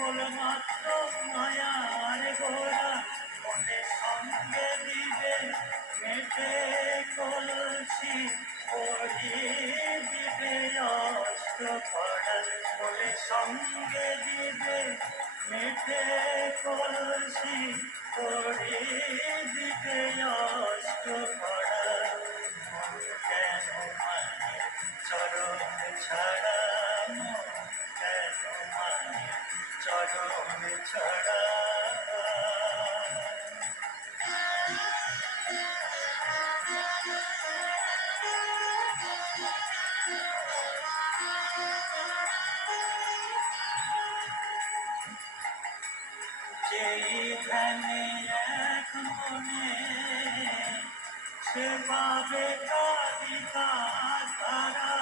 কেবলমাত্র মায়ার গোড়া মনে সঙ্গে দিবে মেটে কলসি পড়িয়ে দিবে অষ্টপড়া মনে সঙ্গে দিবে মেটে কলসি পড়িয়ে দিবে অষ্টপড়া কেন মায়ের চরণ ছাড়া কেন মায়ের চরণ ছাড়া যেই ধ্যানে এক মনে সে পাবে কালিকা তারা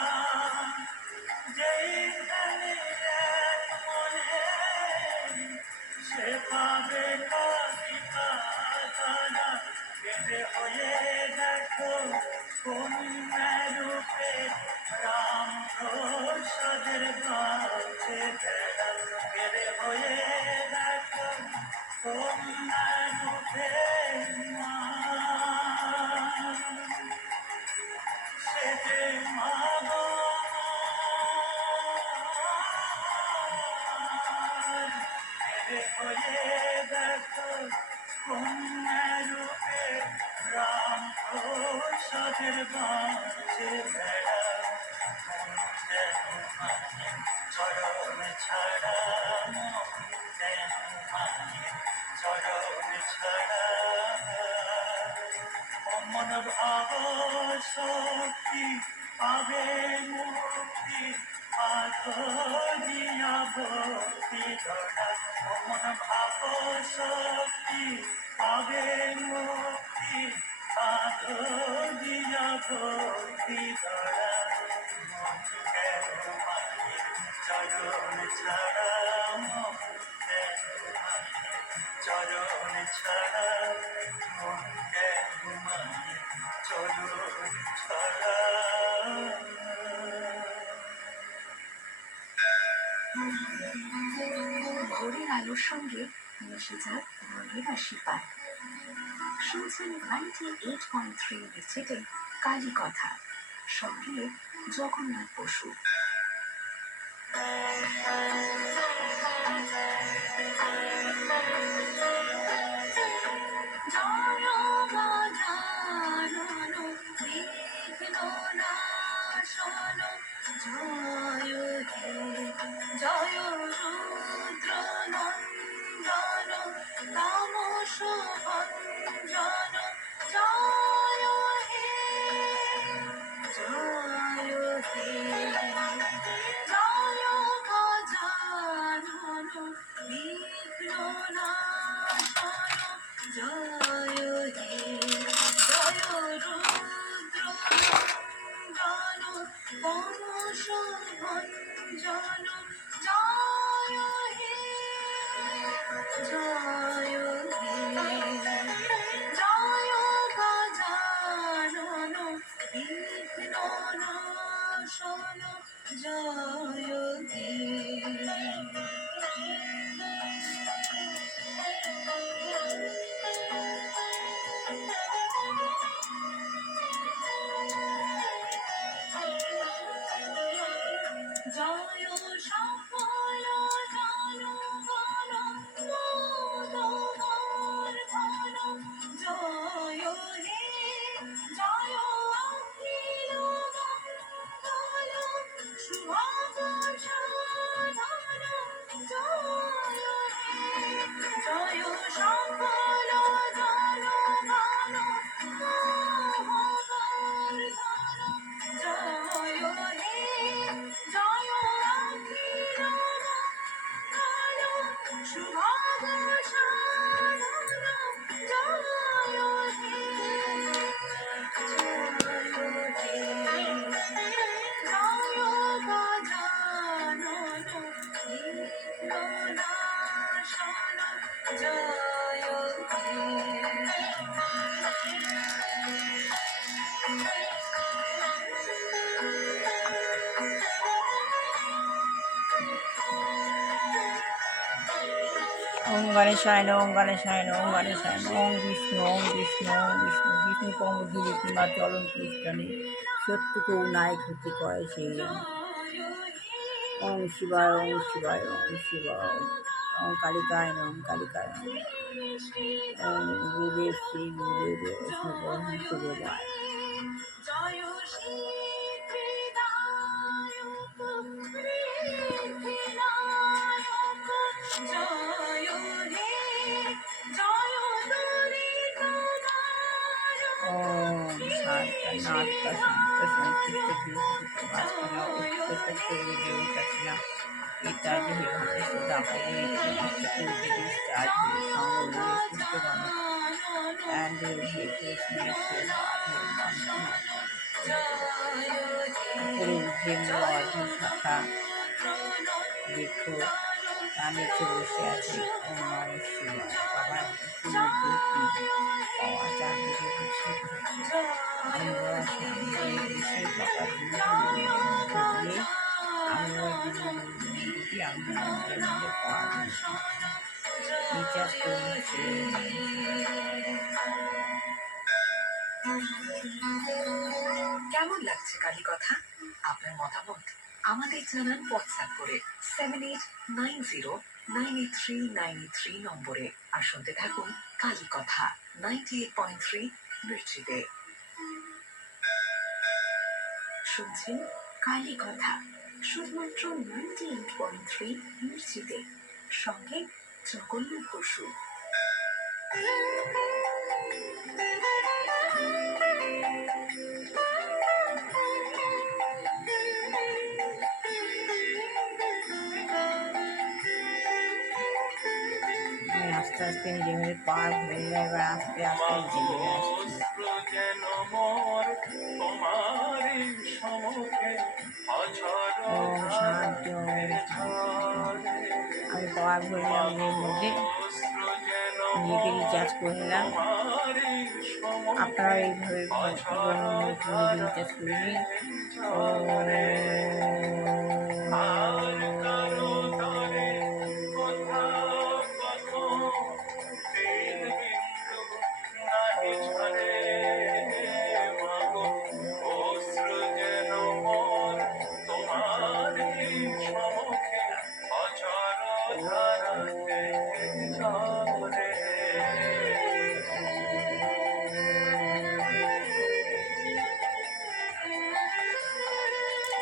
যেই ধ্যানে এক মনে সে পাবে কালিকা তারা বেঁধে হয়ে দেখো কোন রূপে রাম প্রসাদের গাছে বেড়া বেঁধে হয়ে দেখো কোন রূপে মা সে যে মা হয়ে দেখো কোন রূপে রাম প্রসাদের বাঁচে বেড়া চরণ ছাড়া চরণ ছাড়া মন ভাব শক্তি পাবে মুক্তি দিয়া ভক্তি ধরা মন ভাব শক্তি পাবে মুক্তি দিয়া ভক্তি ধরা মন কেন মায়ের চরণ ছাড়া মন কেন মায়ের চরণ ছাড়া মন কেন মায়ের চরণ ছাড়া ভোরের আলোর সঙ্গে মিশে যাক মনের আশীর্বাদ। শুনছেন 98.3 রিচেটে কালী কথা, সঙ্গে জগন্নাথ বসু। জয় রুদ্র নন্দন তামস ভঞ্জন জয় হে জয় হে জয় গজানন বিঘ্ন নাশন জয় হে জয় রুদ্র নন্দন তামস ভঞ্জন জয় হে জয় হে জয় গজানন বিঘ্ন নাশন জয় হে জয় সকল জনগণ মোদগর ধন জয় হে জয় অখিল মঙ্গল শুভগ সাধন জয় হে জয় সকল জনগণ মোদগর ধন জয় হে জয় ওম গণেশায় নমঃ ওম গণেশায় নমঃ ওম গণেশায় নমঃ ওম বিষ্ণু ওম বিষ্ণু ওম বিষ্ণু বিষ্ণু পমধি বিষ্ণুমা চরণ কৃষ্ণে শত্রুকে নাই ক্ষতি করে সেই জন্য। ওম শিবায় ওম শিবায় ওম শিবায় ওম কালিকায় নমঃ ওম কালিকায় নমঃ ওম গুরুদেব শ্রী গুরুদেব বৈষ্ণব দেবায়। জয় শ্রী বিনায়ক বিনায়ক জয় হে জয় দরিদ্রনায়ক ওম শান্তি নাথ শান্ত সন্তুষ্ট বিভূতি বাসনা উত্তর সত্য দেবতা পিতাজি হে ভূত দাপন নিত্য discharge his song with Mr. Gana and he takes me to Arjun শাখা দেখো তার নিচে বসে আছে ওম নমঃ শিবায়। বাবার পাওয়া চারদিকে গুছিয়ে ধরেছে। আমি বাবার সামনে বসে বাবার দিয়ে আমরা দুটি আমি আমাদের মধ্যে পাওয়া রিচার্জ করে নিচ্ছি। কেমন লাগছে কালী কথা? আপনার মতামত আমাদের জানান হোয়াটসঅ্যাপ করে 7890983983 নম্বরে। আর শুনতে থাকুন কালী কথা 98.3 মির্চিতে। শুনছেন কালী কথা শুধুমাত্র 98.3 মির্চিতে, সঙ্গে জগন্নাথ বসু। আমি আস্তে আস্তে নিজে নিজে পার হয়ে যায়, এবার আস্তে আস্তে নিজে নেমে আসছি। ওম শান্তি ওম শান্তি। আমি পাওয়ার হইলাম নিজের মধ্যে, নিজেকে রিচার্জ করে নিলাম। আপনারা এইভাবে রিচার্জ করে নিন।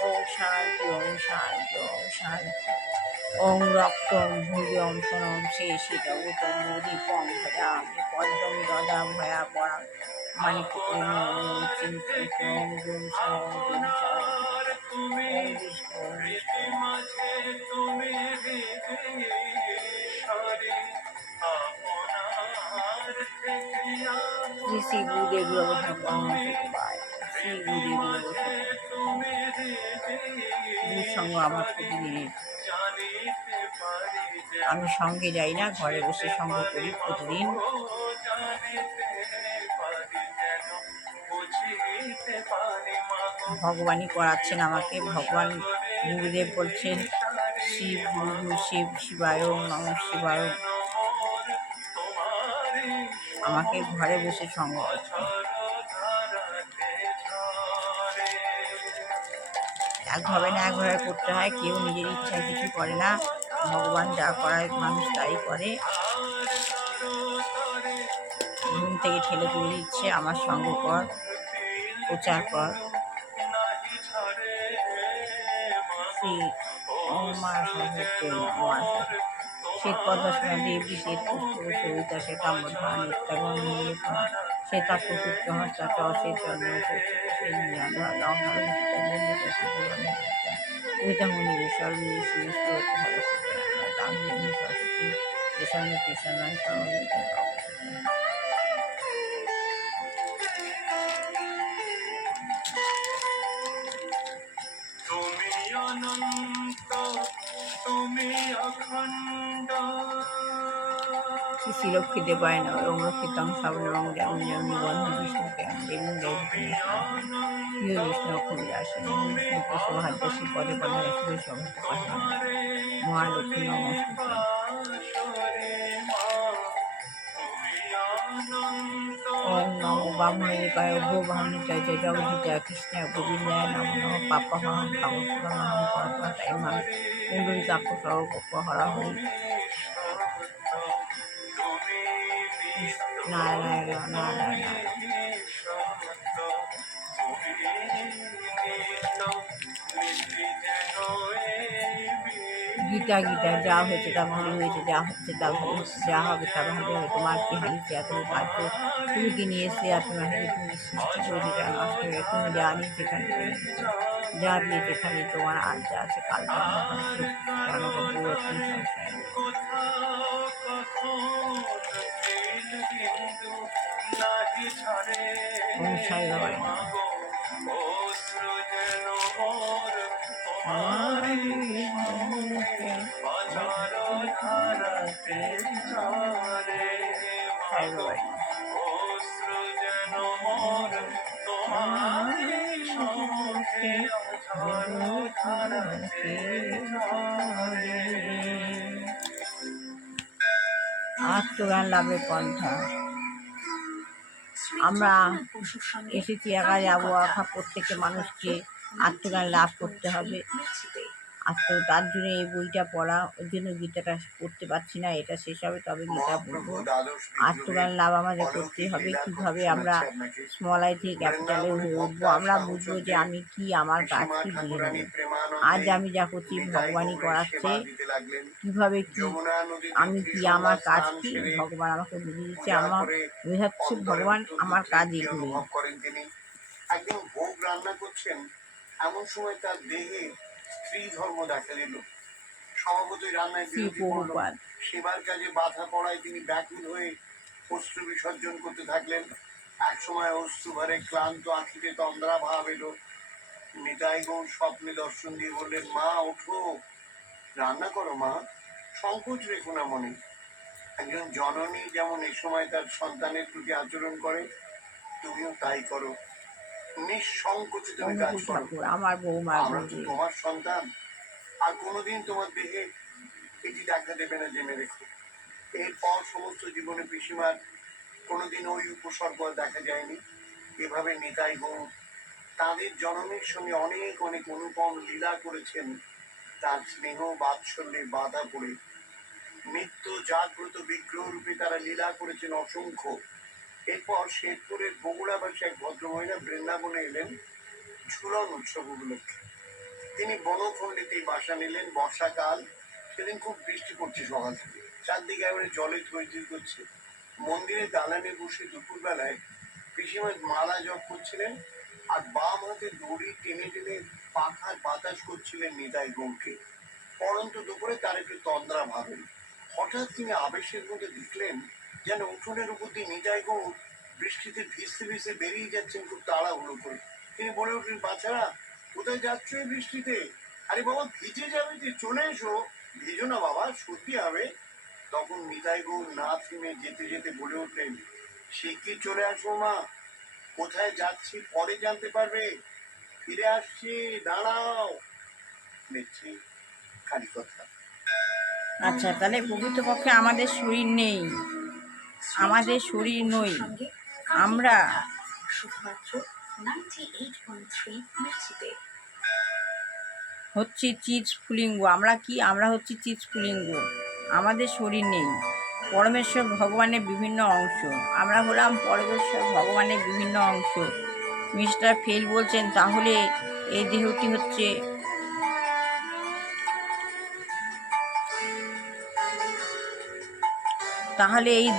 ওম শান্তি ওম শান্তি ওম শান্তি। ওম রক্তম ভুজম সোনম শেষিতম দীপম ভজামি পদ্মম দদা ভয়া পরাম মানিকম চিন্তিত ওম গুম সম গুম সম ওম বিষ্ণু ওম শ্রী শ্রী গুরুদেব ভগবান শ্রী গুরুদেব গুরুর সঙ্গ আমার প্রতিদিনের। আমি সঙ্গে যাই না, ঘরে বসে সঙ্গ করি প্রতিদিন। ভগবানই করাচ্ছেন আমাকে। ভগবান গুরুদেব বলছেন শিব গুরু শিব শিবায় নমঃ শিবায়। আমাকে ঘরে বসে সঙ্গ করছে। একভাবে না একভাবে করতে হয়, কেউ নিজের ইচ্ছায় কিছু করে না। ভগবান যা করায় মানুষ তাই করে। ঘুম থেকে ঠেলে তুলে দিচ্ছে, আমার সঙ্গ কর, প্রচার কর। শ্বেত পদ্মা দেবী শ্বেত পুষ্প সবিতা শ্বেতাম্বরধা নিত্যাগণ শ্বেতা প্রসুপ্ত হস্তাচ শ্বেত জন্ম সেই নীলাধর লঙ্ঘর কবিতামণি সর্বী সরস্বতী দেশানী কৃষ্ণ তুমি অনন্ত তুমি অখণ্ড। শ্রী লক্ষ্মী দেবায় নম ওম লক্ষ্মীতং সবনং যেমন যেমন বন্ধু বিষ্ণুকে দেবী দেবী প্রিয় বিষ্ণু অক্ষবিলাসী বিষ্ণুকে সৌভাগ্যশ্রী পদে পদে শুভে সৌভাগ্য মহালক্ষ্মী নমস্তে। ওম নমো বামুণেরিপায় গো বামুণিতায় জয় জগদ্ধিতায় কৃষ্ণায় গোবিন্দায় নমো নমঃ পাপহং পাপপুরমহং পাপতাইমাং পুণ্ডরীকাক্ষ সর্বপক্ষ হরা হরি নারায়ণ নারায়ণ। গীতা গীতা যা হয়েছে তা ভালো হয়েছে, যা হচ্ছে তা ভালো হচ্ছে, যা হবে তা ভালো হবে। তোমার কি হারিয়েছে এত কার্য, তুমি কি নিয়ে এসে আর তোমার হারিয়ে তুমি সৃষ্টি করে দিতে নষ্ট হয়ে তুমি জানি যেখানে যা দিয়ে যেখানে তোমার আজ যা আছে কাল ওম সাই বাবা সাই বাবা আত্মগান লাভের পন্থা। আমরা পশুর সঙ্গে এসেছি একা যাবো, একা প্রত্যেকটা মানুষকে আত্মজ্ঞান লাভ করতে হবে। তার জন্য এই বইটা পড়া, ওই জন্য গীতাটা পড়তে পারছি না, এটা শেষ হবে তবে গীতা পড়বো। আত্মজ্ঞান লাভ আমাদের করতে হবে। কীভাবে আমরা স্মল আই থেকে ক্যাপিটালে হয়ে উঠবো, আমরা বুঝবো যে আমি কি, আমার কাজ কি বুঝে নেব। আজ আমি যা করছি ভগবানই করাচ্ছে, কীভাবে কি আমি কি, আমার কাজ কি ভগবান আমাকে বুঝিয়ে দিচ্ছে, আমার বোঝাচ্ছে ভগবান আমার কাজ এগুলো। একদিন ভোগ রান্না করছেন, এমন সময় তার দেহে স্ত্রী ধর্ম দেখা দিল। স্বভাবতই রান্নায় বিরতি পড়ল। সেবার কাজে বাধা পড়ায় তিনি ব্যাকুল হয়ে অশ্রু বিসর্জন করতে থাকলেন। এক সময় অশ্রু ভরে ক্লান্ত আঁখিতে তন্দ্রা ভাব এলো। নিতাই গৌর স্বপ্নে দর্শন দিয়ে বললেন, মা ওঠো, রান্না করো মা, সংকোচ রেখো না মনে। একজন জননী যেমন এই সময় তার সন্তানের প্রতি আচরণ করে, তুমিও তাই করো, নিঃসংকোচে তুমি কাজ করো। আমার বৌমা তোমার সন্তান আর কোনোদিন তোমার দেহে এটি দেখা দেবে না, জেনে রেখো। এরপর সমস্ত জীবনে পিসিমার কোনোদিন ওই উপসর্গ দেখা যায়নি। এভাবে নিতাই গৌর তাদের জননীর সঙ্গে অনেক অনেক অনুপম লীলা করেছেন। তার স্নেহ বাৎসল্যে বাধা পড়ে নিত্য জাগ্রত বিগ্রহ রূপে তারা লীলা করেছেন অসংখ্য। এরপর শেরপুরের বগুড়াবাসী এক ভদ্রমহিলা বৃন্দাবনে এলেন ঝুলন উৎসব উপলক্ষে। তিনি বনখণ্ডেতেই বাসা নিলেন। বর্ষাকাল, সেদিন খুব বৃষ্টি পড়ছে সকাল থেকে, চারদিকে এবারে জলে থইথই করছে। মন্দিরের দালানে বসে দুপুরবেলায় পিসিমা মালা জপ করছিলেন আর বাম হাতে দড়ি টেনে টেনে পাখার বাতাস করছিলেন নিতাই গৌরকে। পরন্ত দুপুরে তার একটু তন্দ্রা ভাবেন। হঠাৎ তিনি আবেশের মধ্যে দেখলেন যেন উঠোনের উপর দিয়ে নিতাই গৌর বৃষ্টিতে ভিজতে ভিজতে বেরিয়ে যাচ্ছেন খুব তাড়াহুড়ো করে। তিনি বলে উঠলেন, বাচ্চারা কোথায় যাচ্ছ এই বৃষ্টিতে? আরে বাবা ভিজে যাবে, যে চলে এসো। ভিজো না বাবা, সত্যি হবে। তখন নিতাই গৌর না থেমে যেতে যেতে বলে উঠলেন, শিগগির চলে আসবো মা, কোথায় যাচ্ছি পরে জানতে পারবে, ফিরে আসছি, দাঁড়াও। দেখছি খালি কথা। আচ্ছা, তাহলে প্রকৃতপক্ষে আমাদের শরীর নেই, আমাদের শরীর নই আমরা। শুধুমাত্র 98.3 মির্চিতে হচ্ছি চিৎ স্ফুলিঙ্গ। আমরা কি, আমরা হচ্ছি চিৎ স্ফুলিঙ্গ, আমাদের শরীর নেই। পরমেশ্বর ভগবানের বিভিন্ন অংশ, আমরা হলাম পরমেশ্বর ভগবানের বিভিন্ন অংশ। মিস্টার ফেল বলছেন, তাহলে এই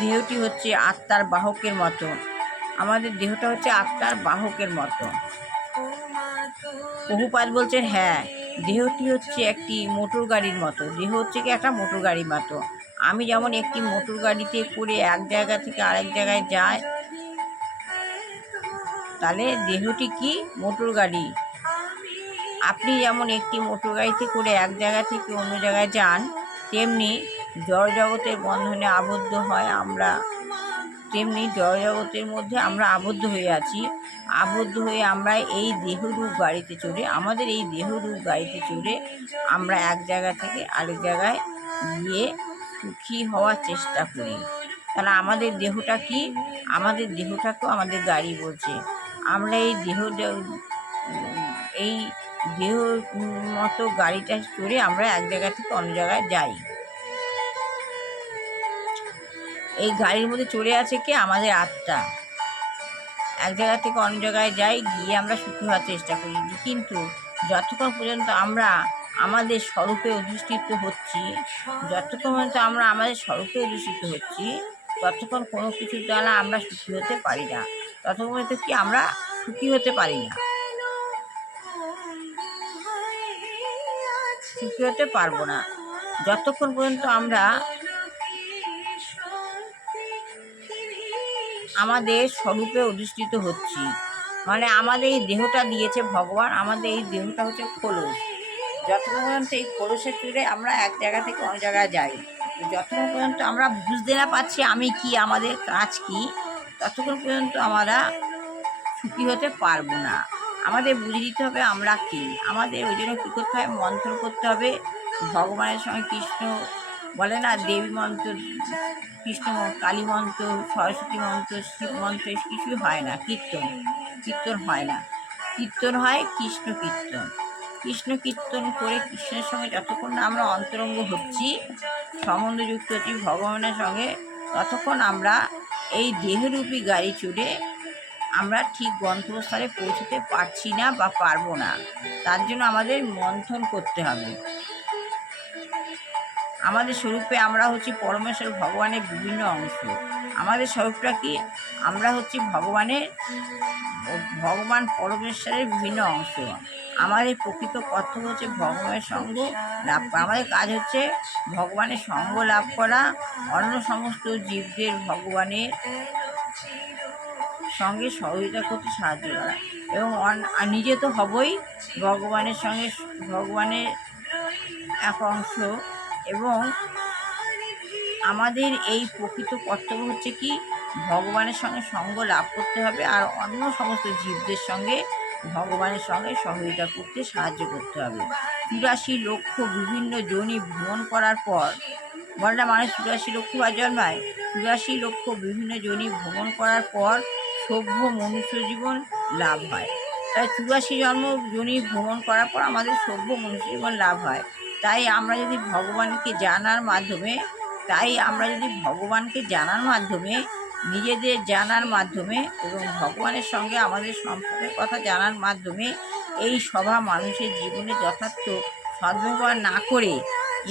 দেহটি হচ্ছে আত্মার বাহকের মতো। আমাদের দেহটা হচ্ছে আত্মার বাহকের মতো। প্রভুপাদ বলছেন, হ্যাঁ, দেহটি হচ্ছে একটি মোটর গাড়ির মতো। দেহ হচ্ছে কি একটা মোটর গাড়ির মতো। আমি যেমন একটি মোটর গাড়িতে করে এক জায়গা থেকে আরেক জায়গায় যাই, তাহলে দেহটি কি মোটর গাড়ি। আপনি যেমন একটি মোটর গাড়িতে করে এক জায়গা থেকে অন্য জায়গায় যান, তেমনি জড় জগতের বন্ধনে আবদ্ধ হয় আমরা, তেমনি জড় জগতের মধ্যে আমরা আবদ্ধ হয়ে আছি। আবদ্ধ হয়ে আমরা এই দেহরূপ গাড়িতে চড়ে, আমাদের এই দেহরূপ গাড়িতে চড়ে আমরা এক জায়গা থেকে আরেক জায়গায় গিয়ে সুখী হওয়ার চেষ্টা করি। তাহলে আমাদের দেহটা কি? আমাদের দেহটাকেও আমাদের গাড়ি বলছে। আমরা এই এই দেহ মতো গাড়িটা চড়ে আমরা এক জায়গা থেকে অন্য জায়গায় যাই। এই গাড়ির মধ্যে চড়ে আছে কি? আমাদের আত্মা। এক জায়গা থেকে অন্য জায়গায় যাই, গিয়ে আমরা সুখী হওয়ার চেষ্টা করি। কিন্তু যতক্ষণ পর্যন্ত আমরা আমাদের স্বরূপে অধিষ্ঠিত হচ্ছি, যতক্ষণ পর্যন্ত আমরা আমাদের স্বরূপে অধিষ্ঠিত হচ্ছি, ততক্ষণ কোনো কিছুর দ্বারা আমরা সুখী হতে পারি না। ততক্ষণ পর্যন্ত কি আমরা সুখী হতে পারি না, সুখী হতে পারবো না যতক্ষণ পর্যন্ত আমরা আমাদের স্বরূপে অধিষ্ঠিত হচ্ছি। মানে আমাদের এই দেহটা দিয়েছে ভগবান, আমাদের এই দেহটা হচ্ছে খোলস। যতক্ষণ পর্যন্ত এই খোলসের চড়ে আমরা এক জায়গা থেকে অন্য জায়গায় যাই, যতক্ষণ পর্যন্ত আমরা বুঝতে না পারছি আমি কি, আমাদের কাজ কি, ততক্ষণ পর্যন্ত আমরা সুখী হতে পারবো না। আমাদের বুঝে দিতে হবে আমরা কি। আমাদের ওই জন্য কী করতে হবে? মন্ত্র করতে হবে ভগবানের সঙ্গে। কৃষ্ণ বলে না, দেবী মন্ত্র, কৃষ্ণ কালী মন্ত্র, সরস্বতী মন্ত্র, শিব মন্ত্র, কিছুই হয় না। কীর্তন হয় না। কীর্তন হয় কৃষ্ণ কীর্তন। কৃষ্ণ কীর্তন করে কৃষ্ণের সঙ্গে যতক্ষণ না আমরা অন্তরঙ্গ হচ্ছি, সম্বন্ধযুক্ত হচ্ছি ভগবানের সঙ্গে, ততক্ষণ আমরা এই দেহরূপী গাড়ি চড়ে আমরা ঠিক গন্তব্যস্থলে পৌঁছতে পারছি না বা পারবো না। তার জন্য আমাদের মন্থন করতে হবে। আমাদের স্বরূপে আমরা হচ্ছি পরমেশ্বর ভগবানের বিভিন্ন অংশ। আমাদের স্বরূপটা কি? আমরা হচ্ছি ভগবান পরমেশ্বরের বিভিন্ন অংশ। আমাদের প্রকৃত কর্তব্য হচ্ছে ভগবানের সঙ্গ লাভ করা। আমাদের কাজ হচ্ছে ভগবানের সঙ্গ লাভ করা, অন্য সমস্ত জীবদের ভগবানের সঙ্গে সহযোগিতা করতে সাহায্য করা, এবং নিজে তো হবই ভগবানের সঙ্গে, ভগবানের এক অংশ। এবং আমাদের এই প্রকৃত কর্তব্য হচ্ছে কি? ভগবানের সঙ্গে সঙ্গ লাভ করতে হবে, আর অন্য সমস্ত জীবদের সঙ্গে ভগবানের সঙ্গে সহযোগিতা করতে সাহায্য করতে হবে। 84 লক্ষ বিভিন্ন যোনি ভ্রমণ করার পর, বলে না মানুষ 84 লক্ষ বার জন্মায়, 84 লক্ষ বিভিন্ন যোনি ভ্রমণ করার পর সভ্য মনুষ্য জীবন লাভ হয়। তাই 84 যোনি ভ্রমণ করার পর আমাদের সভ্য মনুষ্য জীবন লাভ হয়। তাই আমরা যদি ভগবানকে জানার মাধ্যমে, নিজেদের জানার মাধ্যমে এবং ভগবানের সঙ্গে আমাদের সম্পর্কের কথা জানার মাধ্যমে এই সভা মানুষের জীবনে যথার্থ সদ্ব্যবহার না করে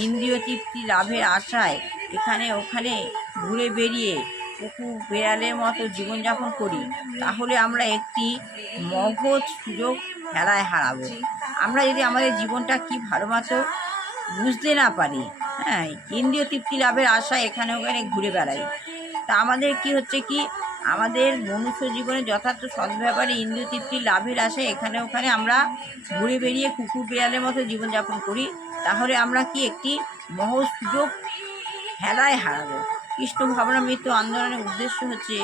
ইন্দ্রিয় তৃপ্তি লাভের আশায় এখানে ওখানে ঘুরে বেরিয়ে কুকুর বেড়ালের মতো জীবনযাপন করি, তাহলে আমরা একটি মহৎ সুযোগ হেলায় হারাবো। আমরা যদি আমাদের জীবনটা কি ভালো মতো বুঝতে না পারি, ইন্দ্রিয় তৃপ্তি লাভের আশায় এখানে ওখানে ঘুরে বেড়াই, তা আমাদের কি হচ্ছে কি? আমাদের মনুষ্য জীবনে যথার্থ সদ্ব্যবহারে ইন্দ্রিয় তৃপ্তি লাভের আশায় এখানে ওখানে আমরা ঘুরে বেরিয়ে কুকুর বেড়ালের মতো জীবনযাপন করি, তাহলে আমরা কি একটি মহৎ সুযোগ হেলায় হারাবো। কৃষ্ণ ভাবনামৃত্যু আন্দোলনের উদ্দেশ্য হচ্ছে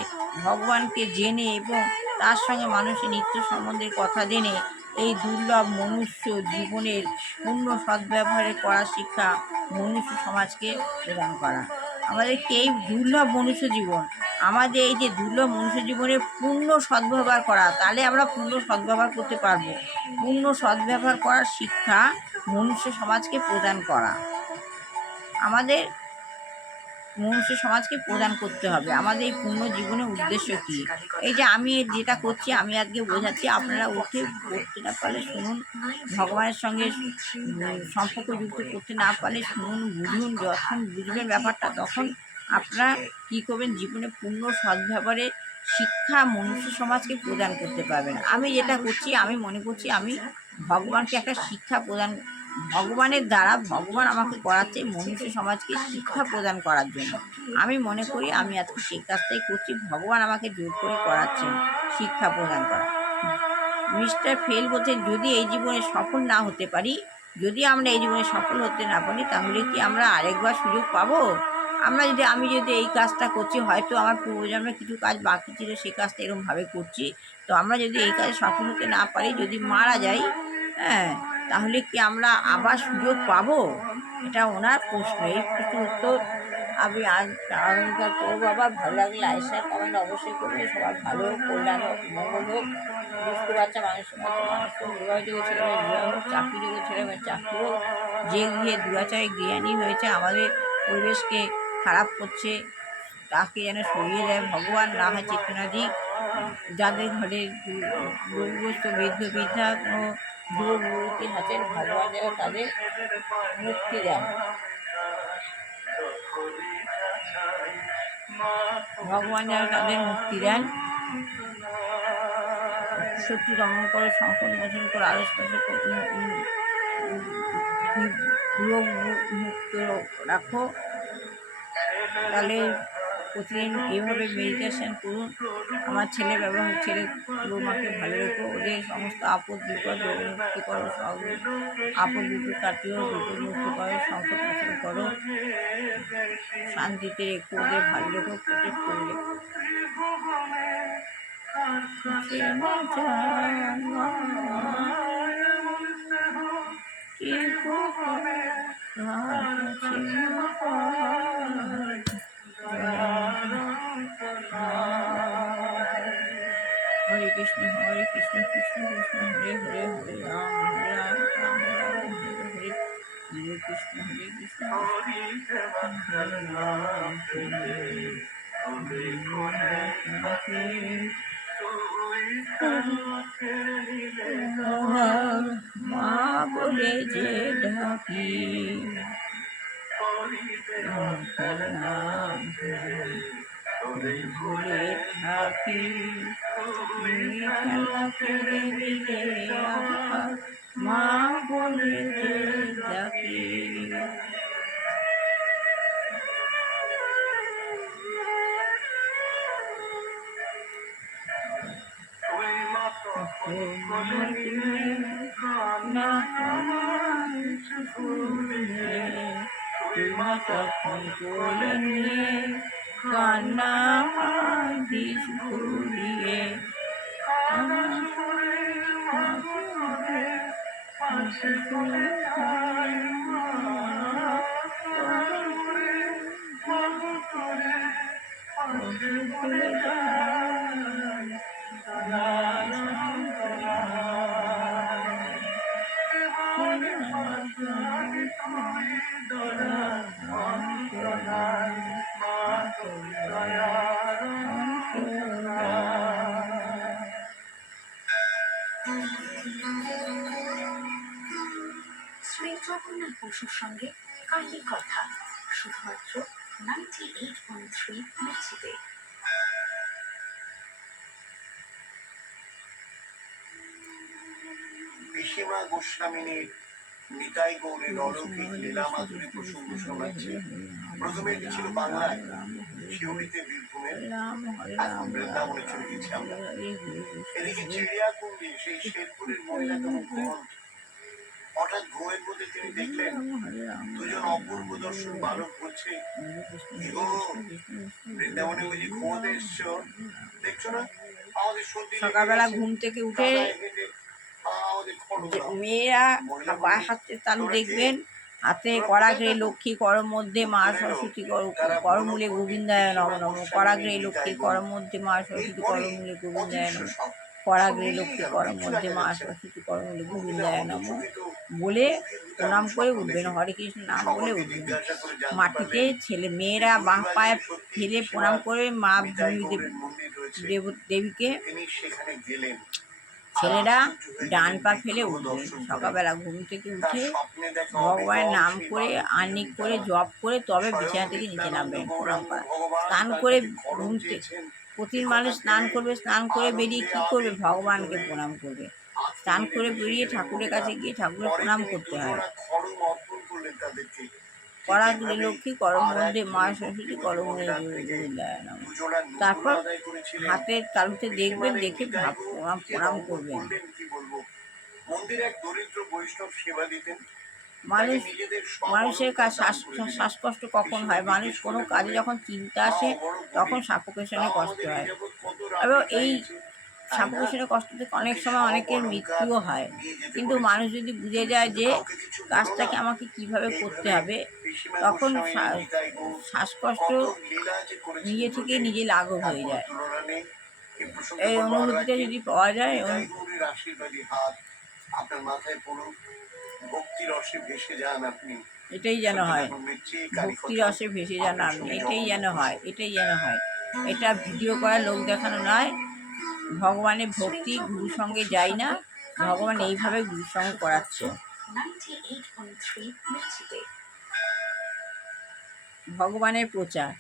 ভগবানকে জেনে এবং তার সঙ্গে মানুষের নিত্য সম্বন্ধের কথা জেনে এই দুর্লভ মনুষ্য জীবনের পূর্ণ সদ্ব্যবহারের করার শিক্ষা মনুষ্য সমাজকে প্রদান করা। আমাদেরকে এই দুর্লভ মনুষ্য জীবন, আমাদের এই যে দুর্লভ মনুষ্য জীবনে পূর্ণ সদ্ব্যবহার করা, তাহলে আমরা পূর্ণ সদ্ব্যবহার করতে পারবো। পূর্ণ সদ্ব্যবহার করার শিক্ষা মনুষ্য সমাজকে প্রদান করা, আমাদের মনুষ্য সমাজকে প্রদান করতে হবে। আমাদের এই পূর্ণ জীবনের উদ্দেশ্য কী? এই যে আমি যেটা করছি, আমি আজকে বোঝাচ্ছি, আপনারা উঠে করতে না পারলে শুনুন, ভগবানের সঙ্গে সম্পর্ক যুক্ত করতে না পারলে শুনুন, বুঝুন। যখন বুঝবেন ব্যাপারটা, তখন আপনারা কী করবেন? জীবনে পূর্ণ সদ্ব্যবহারের শিক্ষা মনুষ্য সমাজকে প্রদান করতে পারবেন। আমি যেটা করছি, আমি মনে করছি আমি ভগবানকে একটা শিক্ষা প্রদান, ভগবানের দ্বারা ভগবান আমাকে করাচ্ছে মনুষ্য সমাজকে শিক্ষা প্রদান করার জন্য। আমি মনে করি আমি আজকে সেই কাজটাই করছি, ভগবান আমাকে জোর করে করাচ্ছেন শিক্ষা প্রদান করা। মিস্টার ফেল বলছেন, যদি এই জীবনে সফল না হতে পারি, যদি আমরা এই জীবনে সফল হতে না পারি, তাহলে কি আমরা আরেকবার সুযোগ পাবো? আমি যদি এই কাজটা করছি, হয়তো আমার পূর্বজন্মে কিছু কাজ বাকি ছিল, সেই কাজটা এরকমভাবে করছি, তো আমরা যদি এই কাজে সফল হতে না পারি, যদি মারা যাই, তাহলে কি আমরা আবার সুযোগ পাবো? এটা ওনার প্রশ্ন। এই প্রশ্ন উত্তর আমি আগামীকাল করবো আবার। ভালো লাগলে আইসা কমেন্ট অবশ্যই করবে। সবার ভালো হোক, কল্যাণ হোক, মঙ্গল হোক। দুস্থ বাচ্চা মানুষের মতো মানুষ হোক, বিবাহিত ছেলেমেয়ে বিবাহ হোক, চাকরিযোগ্য ছেলেমেয়ে চাকরি হোক। যে গৃহে দুরাচারে গৃহাণী হয়েছে আমাদের পরিবেশকে খারাপ করছে, তাকে যেন সরিয়ে দেয় ভগবান, না হয় চেতনা দিক। যাদের ঘরে রোগগ্রস্ত বৃদ্ধ বৃদ্ধা কোনো যুবক আছেন, ভগবান যেন তাদের মুক্তি দেন। ভগবান যেন তাদের মুক্তি দেন। শক্তি দমন করে, সংকট মোচন করে, আলোচনা রোগ মুক্ত রাখো। তাহলে প্রতিদিন এইভাবে মেডিটেশন করুন। আমার ছেলে বৌমাকে ভালো রেখো, ওদের সমস্ত আপদ বিপদ মুক্তি করো, সব আপদ বিপদ কাটিও, বিপদ মুক্তি করো, সংকট মোচন করো, শান্তিতে রেখো, ওদের ভালো রেখো, প্রোটেক্ট করে রেখো। হরে কৃষ্ণ হরে কৃষ্ণ কৃষ্ণ কৃষ্ণ হরে হরে, হরে রাম হরে রাম রাম রাম হরে হরে, হরে কৃষ্ণ হরে কৃষ্ণ হরে রাম মা বলে যে ডাকি, ভুলে থাকি, খেলা করে দিলে মা বলে যে ডাকি। কান্না দিস ঘুরিয়ে, শ্রী জগন্নাথ বসুর সঙ্গে কালী কথা, শুধুমাত্র 98.3 মির্চিতে। পিসিমা গোস্বামিনীর নিতাই গৌরের অলৌকিক লীলা মাধুরী প্রসঙ্গ শোনাচ্ছে। প্রথমে এটি ছিল বাংলায়, শিউরিতে বীরভূমের, এখন বৃন্দাবনে চলে গেছি আমরা। এদিকে চিড়িয়াকুণ্ডে সেই শেরপুরের মহিলাতম ঘুমন্ত, হঠাৎ ঘুমের মধ্যে তিনি দেখলেন দুজন অপূর্ব দর্শন বালক বলছে, বৃন্দাবনে বুঝি ঘুমোতে এসছো, দেখছো না আমাদের সত্যি সকালবেলা ঘুম থেকে উঠে মেয়েরা হাতে তালু দেখবেন, হাতে করাগ্রে লক্ষ্মী, করম মধ্যে মা সরস্বতী, করমূলে গোবিন্দায় নম নম, করাগ্রে লক্ষ্মী, করম মধ্যে মা সরস্বতী, করমূলে গোবিন্দায় নম, করাগ্রে লক্ষ্মী, করম মধ্যে মা সরস্বতী, করমূলে গোবিন্দায় নম বলে প্রণাম করে উঠবেন। হরে কৃষ্ণ নাম বলে উঠবেন। মাটিতে মেয়েরা বাঁ পায়ে ফেলে প্রণাম করে মা দেবীকে, ছেলেরা ডান পা ফেলে উঠবে। সকালবেলা ঘুম থেকে উঠে ভগবানের নাম করে আহ্নিক করে জপ করে তবে বিছানা থেকে নিচে নামবেন, প্রণাম করা। স্নান করে প্রতিদিন মানুষ স্নান করবে, স্নান করে বেরিয়ে কী করবে? ভগবানকে প্রণাম করবে। স্নান করে বেরিয়ে ঠাকুরের কাছে গিয়ে ঠাকুরের প্রণাম করতে হয়। করাগ্রে লক্ষ্মী, করম মধ্যে মা সরস্বতী, করমূলে গোবিন্দায় নম। তারপর হাতের তালুতে দেখবেন, দেখে প্রণাম করবেন। মানুষের শ্বাসকষ্ট কখন হয়? মানুষ কোনো কাজে যখন চিন্তা আসে তখন সাফোকেশনে কষ্ট হয়। এবং এই সাপোষণে কষ্ট থেকে অনেক সময় অনেকের মৃত্যুও হয়, কিন্তু মানুষ যদি বুঝে যায় যে কাজটাকে আমাকে কিভাবে করতে হবে, তখন শ্বাসকষ্ট নিজে থেকেই নিজে লাঘব হয়ে যায়। এই অনুভূতিটা যদি পাওয়া যায়, আশীর্বাদী হাত আপনার মাথায় পড়ুক, ভক্তি রসে ভেসে যান আপনি। এটাই যেন হয়, ভক্তি রসে ভেসে যান আপনি, এটাই যেন হয়, এটাই যেন হয়। এটা ভিডিও করা লোক দেখানো নয়। ভগবানের ভক্তি গুরুর সঙ্গে যাই না, ভগবান এইভাবে গুরুর সঙ্গে করাচ্ছে। 98.3 মির্চিতে ভগবানের প্রচার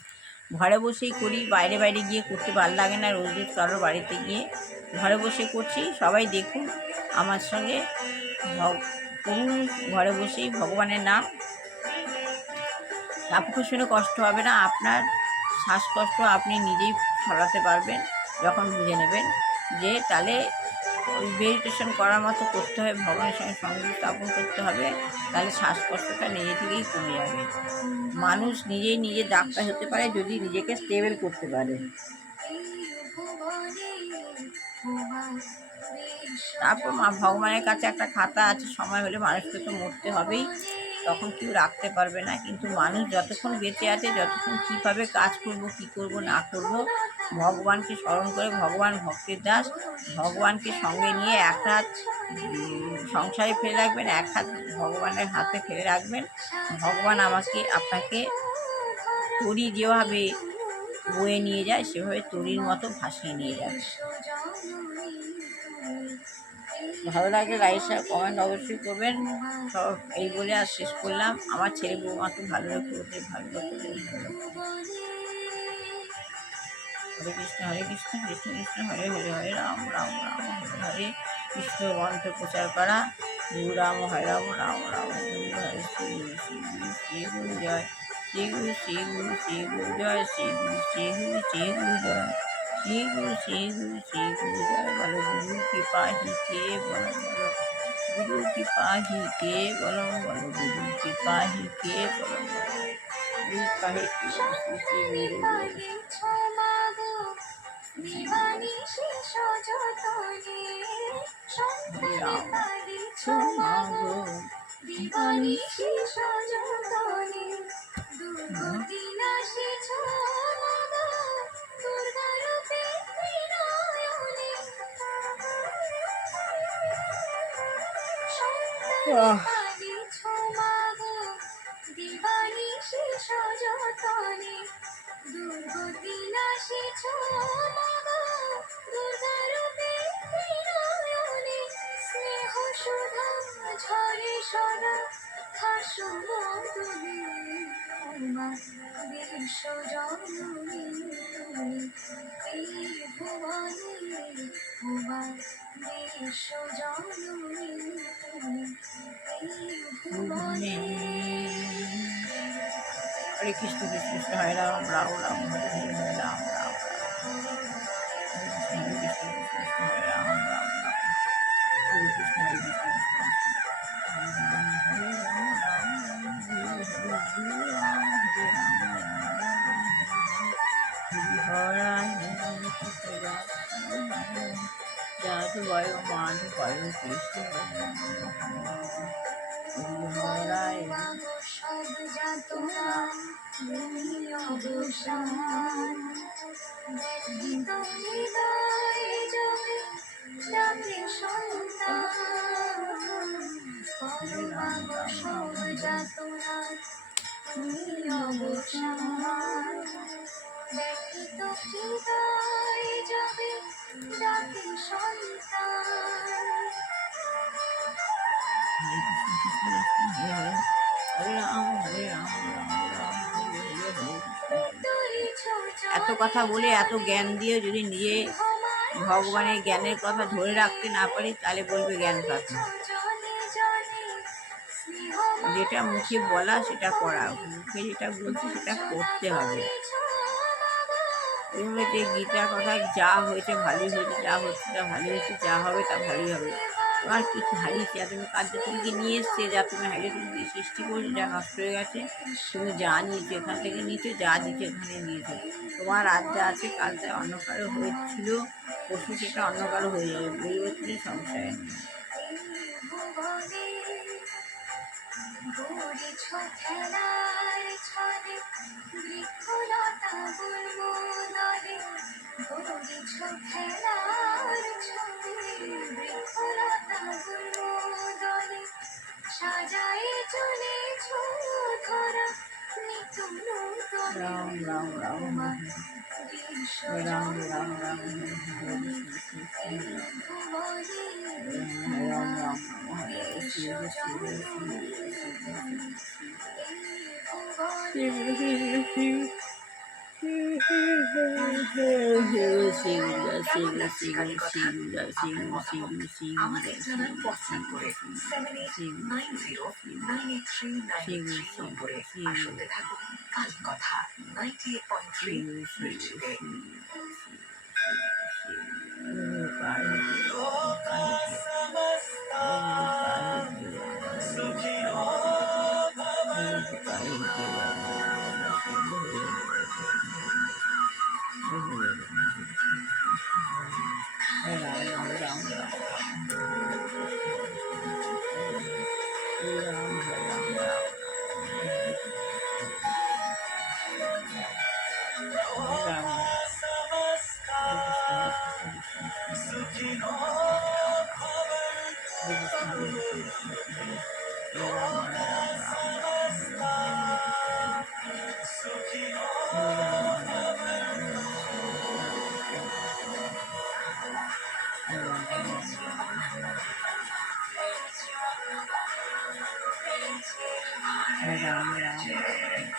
ঘরে বসেই করি, বাইরে বাইরে গিয়ে করতে ভালো লাগে না, রোজ রোজ কারোর বাড়িতে গিয়ে। ঘরে বসে করছি, সবাই দেখুন আমার সঙ্গে করুন, ঘরে বসেই ভগবানের নাম। আপনার শুনে কষ্ট হবে না, আপনার শ্বাসকষ্ট আপনি নিজেই সরাতে পারবেন যখন বুঝে নেবেন যে তাহলে ওই মেডিটেশন করার মতো করতে হবে, ভগবানের সঙ্গে সংযোগ স্থাপন করতে হবে, তাহলে শ্বাসকষ্টটা নিজে থেকেই কমে যাবে। মানুষ নিজেই নিজে ডাক্তার হতে পারে যদি নিজেকে স্টেবল করতে পারে। তারপর ভগবানের কাছে একটা খাতা আছে, সময় হলে মানুষকে তো মরতে হবেই, তখন কেউ রাখতে পারবে না। কিন্তু মানুষ যতক্ষণ বেঁচে আছে, যতক্ষণ কীভাবে কাজ করব, কী করব না করব, ভগবানকে স্মরণ করে, ভগবান ভক্তের দাস, ভগবানকে সঙ্গে নিয়ে এক হাত সংসারে ফেলে রাখবেন, এক হাত ভগবানের হাতে ফেলে রাখবেন। ভগবান আপনাকে তরি যেভাবে বয়ে নিয়ে যায়, সেভাবে তরির মতো ভাসিয়ে নিয়ে যায়। ভালো লাগলে লাইক শেয়ার কমেন্ট অবশ্যই করবেন। সব এই বলে আর শেষ করলাম। আমার ছেলে বৌমাকে ভালো রেখে, ওদের ভালো রেখে। হরে কৃষ্ণ হরে কৃষ্ণ, কৃষ্ণ কৃষ্ণ হরে হরে, হরে রাম রাম রাম হরে হরে। কৃষ্ণ মন্ত্র প্রচার করা, গুরু রাম হরে রাম, রাম রাম গুরু হরে। শ্রী গুরু শ্রী গুরু শ্রী গুরু জয়, শ্রী গুরু শ্রী গুরু শ্রী গুরু জয়, শ্রী গুরু শ্রী গুরু শ্রী গুরু জয়, শ্রী গুরু শ্রী গুরু শ্রী গুরু জয়। বলো গুরু কি পাহি কে, বলো বলো গুরু কি পাহি কে, বলো বলো গুরু কি পাহি কে, বলো বলো গুরু পাহি কে, শ্রী শ্রী গুরু মাগো দিবানি শেষ যতনে, দুর্গতি নাশে ছমাগো, দুর্গারূপে ত্রিনয়নে, সন্তানকালী ছমাগো, দিবানি শেষ যতনে, দুর্গতি নাশে ছমাগো, দুর্গারূপে ত্রিনয়নে, স্নেহ সুধা ঝরে সদা হাসু মধুরে, উমা বিশ্ব জননী তুমি, এই ভুবনে উমা বিশ্ব জননী তুমি, এই ভুবনে। হরে কৃষ্ণ কৃষ্ণ কৃষ্ণ হরে রাম, রাম রাম হরে হরে, হরে রাম রাম হরে কৃষ্ণ কৃষ্ণ কৃষ্ণ হরে রাম, রাম রাম হরে কৃষ্ণ, হরে কৃষ্ণ কৃষ্ণ যাত বয় মান বয় কৃষ্ণ হরায়। সব যাতনা তুমি অবসান, ব্যথিত হৃদয় জলে ডাকে সন্তান, পরমাগ সব যাতনা তুমি অবসান, ব্যথিত হৃদয় জলে ডাকে সন্তান। হরে রাম হরে রাম, রাম রাম হরে হরে, হরে কৃষ্ণ। এত কথা বলে, এত জ্ঞান দিয়ে যদি নিজে ভগবানের জ্ঞানের কথা ধরে রাখতে না পারি, তাহলে বলবে জ্ঞান পাখি। যেটা মুখে বলা সেটা করা, মুখে যেটা বলছি সেটা করতে হবে। ওই যে গীতার কথা, যা হয়েছে ভালোই হয়েছে, যা হচ্ছে তা ভালোই হয়েছে, যা হবে তা ভালোই হবে। তোমার কিছু হারিয়েছে, আর তুমি কার্য তুলিকে নিয়ে এসছে, যা তুমি হারিয়ে তুমি সৃষ্টি করেছো, যা নষ্ট হয়ে গেছে, তুমি যা নিয়েছো এখান থেকে নিয়েছো, যা দিচ্ছো এখানে নিয়েছো। তোমার আজ যা আছে কাল তা অন্য কারো হয়েছিল, পশু সেটা অন্য কারো হয়ে যাবে, পরিবর্তনের সংশয় নেই। ভুবনে গড়েছ খেলার ছলে, বৃক্ষলতা গুল্মদলে গড়েছ খেলার ছলে, বৃক্ষলতা গুল্মদলে সাজায়ে চলেছ ধরা নিত্য নূতন রাম রাম রাম উপমা রাম বিশ্ব রাম রাম এই ভুবনে রাম রাম হরে শিব শিব শিব শিব আমাদের জানান হোয়াটসঅ্যাপ করে 7890983983 নম্বরে। আর শুনতে থাকুন কালী কথা 98.3 মির্চিতে।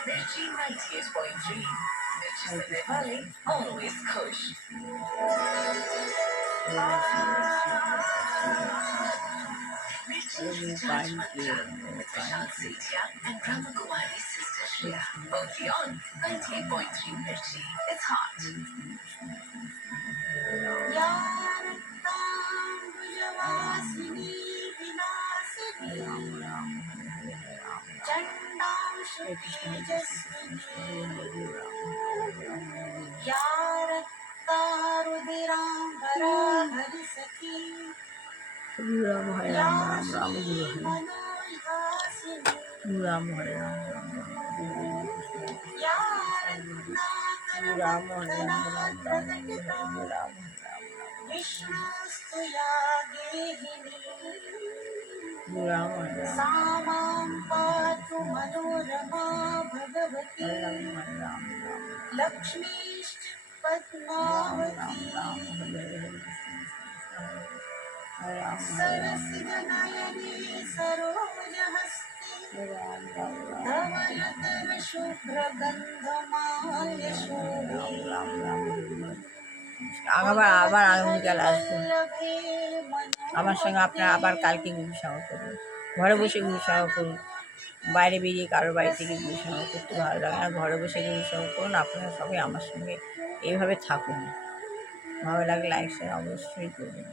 Mirchi 98.3. Mirchi se vale, always kush. Mirchi recharge mantra with Prashant Sethia and Brahma Kumari's sister Shreya. Only on 98.3 Mirchi. It's hot. Ram हरे राम राम राम गुरु हरे राम हरे राम राम राम हरे राम राम राम राम राम हरे सामां पातु मनोरमा भगवती लक्ष्मीश्च पद्मावती सरसिजनयने सरोजहस्ते धवलतर शुभ्रगन्धमाल्यशोभे আবার আগামীকাল আসবেন আমার সঙ্গে। আপনারা আবার কালকে গুরু সেবা করুন, ঘরে বসে গুরু সেবা করুন। বাইরে বেরিয়ে কারোর বাড়ি থেকে গুরু সেবা করতে ভালো লাগে না, ঘরে বসে গুরু সেবা করুন। আপনারা সবাই আমার সঙ্গে এইভাবে থাকুন। ভালো লাগলে লাইক শেয়ার অবশ্যই করবেন।